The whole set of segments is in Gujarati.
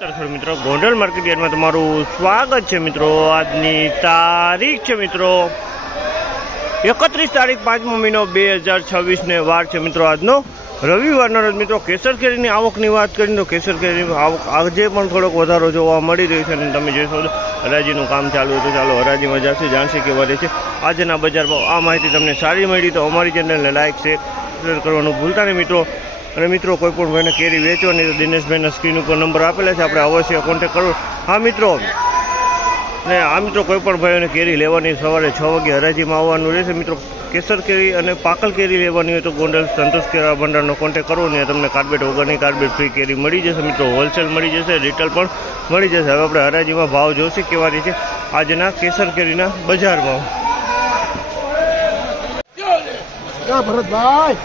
નમસ્કાર મિત્રો, ગોંડલ માર્કેટ યાર્ડમાં તમારું સ્વાગત છે મિત્રો। આજની તારીખ છે મિત્રો 31 તારીખ 5મો મહિનો 2026 ને વાર છે મિત્રો આજનો રવિવારનો રોજ મિત્રો। કેસર કેરીની આવકની વાત કરીએ તો કેસર કેરીની આવક આજે પણ થોડોક વધારો જોવા મળી રહ્યો છે અને તમે જોશો હરાજીનું કામ ચાલુ હતું। ચાલો હરાજીમાં જશે જાણશે કે વધે છે આજના બજાર ભાવ। આ માહિતી તમને સારી મળી તો અમારી ચેનલને લાઇક શેર કરવાનું ભૂલતા નહીં મિત્રો। અને મિત્રો કોઈ પણ ભાઈને કેરી વેચવાની તો દિનેશભાઈના સ્ક્રીન ઉપર નંબર આપેલા છે, આપણે અવશ્ય કોન્ટેક કરો। હા મિત્રો, ને આ મિત્રો કોઈ પણ ભાઈઓને કેરી લેવાની સવારે 6 વાગે હરાજીમાં આવવાનું રહેશે મિત્રો। કેસર કેરી અને પાકલ કેરી લેવાની હોય તો ગોંડલ સંતોષ કેરા ભંડારનો કોન્ટેક કરો ને તમને કાર્બેટ વગરની કાર્બેટ ફ્રી કેરી મળી જશે મિત્રો। હોલસેલ મળી જશે, રિટેલ પણ મળી જશે। હવે આપણે હરાજીમાં ભાવ જોશે કેવા છે આજના કેસર કેરીના બજાર ભાવ। ભરતભાઈ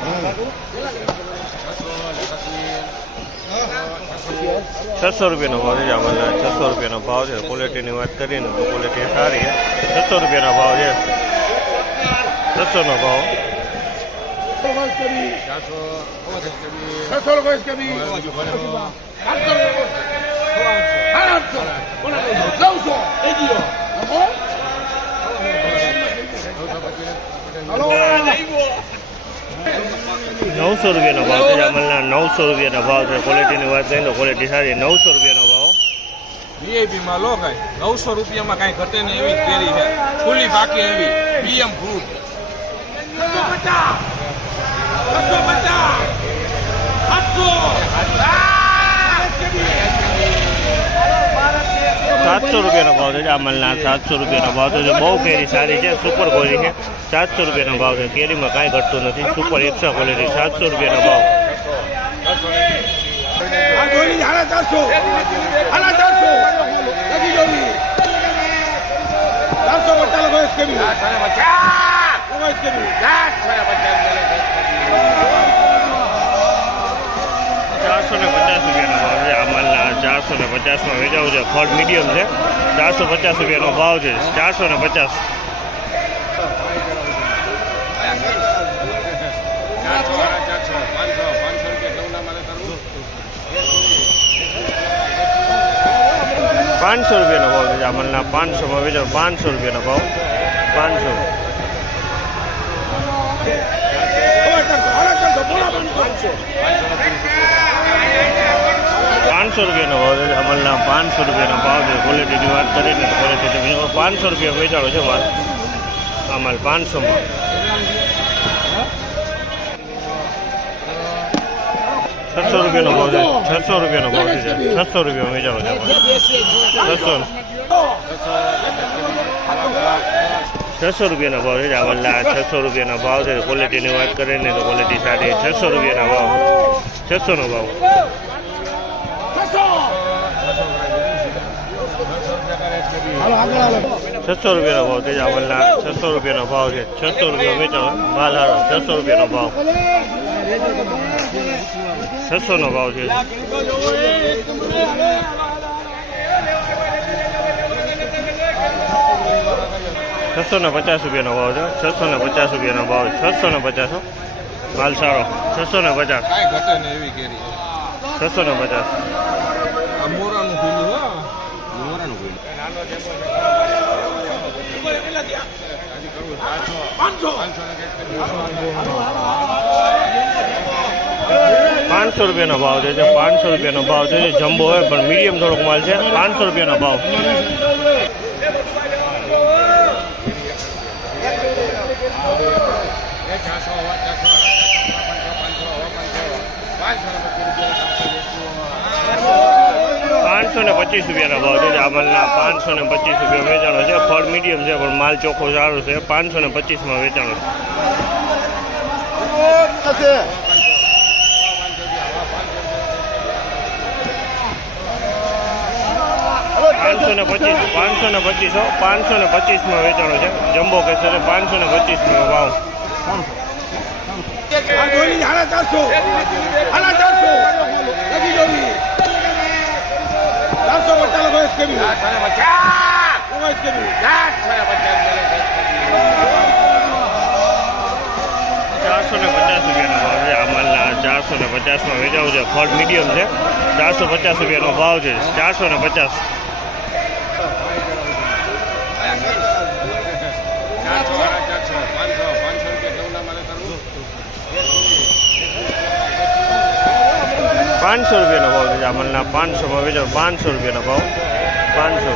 600 રૂપિયાનો ભાવ છે આમાં, 600 રૂપિયાનો ભાવ છે। ક્વોલિટીની વાત કરીએ ને તો ક્વોલિટી સારી છે। 600 રૂપિયાનો ભાવ છે, 600નો ભાવ। ₹900 રૂપિયાનો ભાવ છે જામલના, 900 રૂપિયાનો ભાવ છે। ક્વોલિટીની વાત કરીએ તો ક્વોલિટી સારી, 900 રૂપિયાનો ભાવ। વીઆઈપી માં લો કાંઈ 900 રૂપિયામાં કાંઈ ઘટે નહીં એવી કેરી છે, ફૂલી પાકી એવી બીએમ ફ્રૂટ 700 રૂપિયાનો ભાવ છે જામલના, 700 રૂપિયાનો ભાવ છે। બહુ કેરી સારી છે, સુપર ક્વોલિટી છે। 700 રૂપિયાનો ભાવ છે, કેરીમાં કાંઈ ઘટતું નથી, સુપર એક્સ્ટ્રા ક્વોલિટી। 700 રૂપિયાનો ભાવ। 450 રૂપિયાનો ભાવ છે આમલના, 450માં વેચાવું છે। ફળ મીડિયમ છે, 450 રૂપિયાનો ભાવ છે। 450 500 રૂપિયાનો ભાવ છે જામલના, 500માં વેચાવ, 500 રૂપિયાનો ભાવ। 500 રૂપિયાનો ભાવ છે જામલના, 500 રૂપિયાનો ભાવ છે। ક્વોલિટીની વાત કરીને ક્વોલિટી 500 રૂપિયા વેચાણો છે માલ આમાલ 500માં। 600 રૂપિયાનો ભાવ છે, 600 રૂપિયાનો ભાવ છે, 600 રૂપિયા વેચાણો છે 600 રૂપિયાનો ભાવ છે જામલના, 600 રૂપિયાનો ભાવ છે। ક્વોલિટીની વાત કરીને તો ક્વોલિટી સારી, 600 રૂપિયાનો ભાવ, 600નો ભાવ। 600 રૂપિયાનો ભાવ છે જામલના, 600 રૂપિયાનો ભાવ છે। 600 રૂપિયા વેચાણ માલ હારો, 600 રૂપિયાનો ભાવ, 600નો ભાવ છે। 650 રૂપિયાનો ભાવ છે, 650 રૂપિયાનો ભાવ, 650 માલ સારો, 650, 650। મોરાનું પીલું મોરાનું પીલું 500 રૂપિયાનો ભાવ છે, 500 રૂપિયાનો ભાવ છે। જમ્બો હોય પણ મીડિયમ થોડોક માલ છે, 500 રૂપિયાનો ભાવ। 525 રૂપિયાનો ભાવ છે જામલના, 525 રૂપિયા વેચાણો છે। ફળ મીડિયમ છે પણ માલ ચોખ્ખો સારો છે, 525માં વેચાણો છે। 525માં વેચાણો છે જમ્બો કેસર, 525નો ભાવ। 450 રૂપિયાનો ભાવ છે આમલના, 450 450માં વેચાવું છે. ફળ મીડિયમ છે, 450 રૂપિયાનો ભાવ છે. 450. 500 રૂપિયાનો ભાવ છે. જામલના 500માં વેચાવ. 500 રૂપિયાનો ભાવ. 500.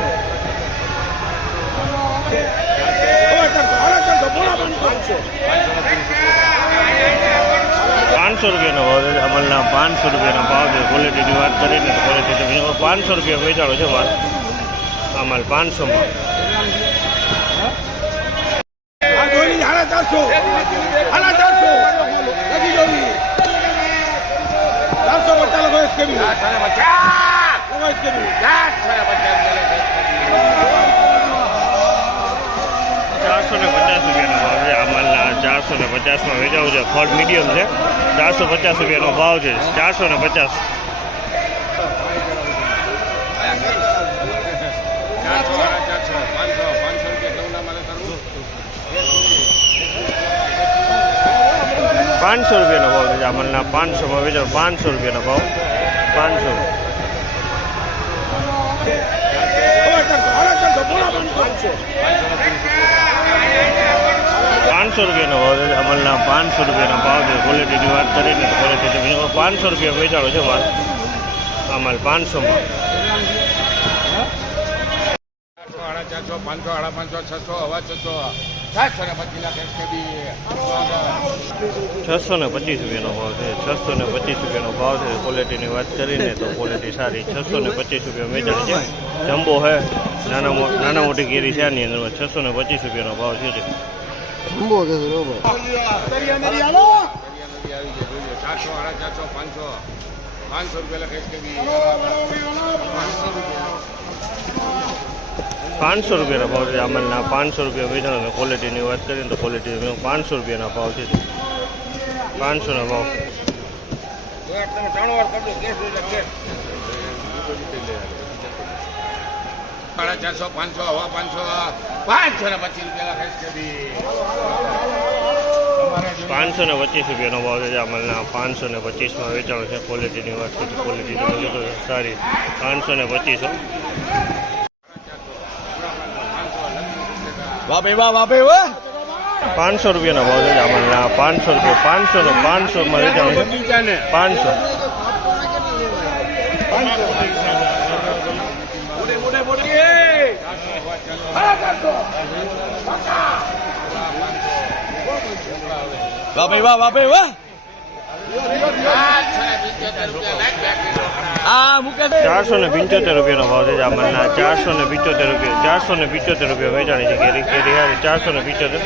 500 રૂપિયાનો ભાવ છે. અમલના 500 રૂપિયાનો ભાવ છે. ક્વોલિટીની વાત કરીને ક્વોલિટી 500 રૂપિયા વેચાણો છે માલ. અમલ 500માં. 450 રૂપિયાનો ભાવ છે. અમલના 450માં વેચાવું છે. ફળ મીડિયમ છે, 450 રૂપિયાનો ભાવ છે. 450. 500 રૂપિયાનો ભાવ છે. જામલના 500માં વેચાવ. 500 રૂપિયાનો ભાવ. 500. 500 રૂપિયાનો ભાવ છે. અમલના 500 રૂપિયાનો ભાવ છે. ક્વોલિટીની વાત કરીને ક્વોલિટી 500 રૂપિયા વેચાણો છે માલ. અમલ 500માં. 625 રૂપિયાનો ભાવ છે. 625 રૂપિયાનો ભાવ છે. ક્વોલિટીની વાત કરીને તો ક્વોલિટી સારી. 625 રૂપિયા વેચાણ છે. જમ્બો હે, નાના મોટી કેરી છે આની અંદર. 625 રૂપિયાનો ભાવ છે. જમ્બો છે બરોબર. 500 રૂપિયાનો ભાવ છે. અમલના 500 રૂપિયા વેચાણ. ક્વોલિટીની વાત કરીએ તો ક્વોલિટી 500 રૂપિયાના ભાવ છે. 500 ના ભાવ. 450, 500, 525 રૂપિયાનો ભાવ છે. અમલના 525માં વેચાણ છે. ક્વોલિટીની વાત કરીએ ક્વોલિટી સારી. 525. વાહ ભાઈ વાહ, વાહ ભાઈ વાહ. 500 રૂપિયાનો ભાવ છે. અમલના 500 રૂપિયા. 500માં વેચાણ છે. 500. 475 રૂપિયાનો ભાવ છે. અમલના 475 રૂપિયા. 475 રૂપિયા વેચાણી છે કેરી. કેરી હારી 475.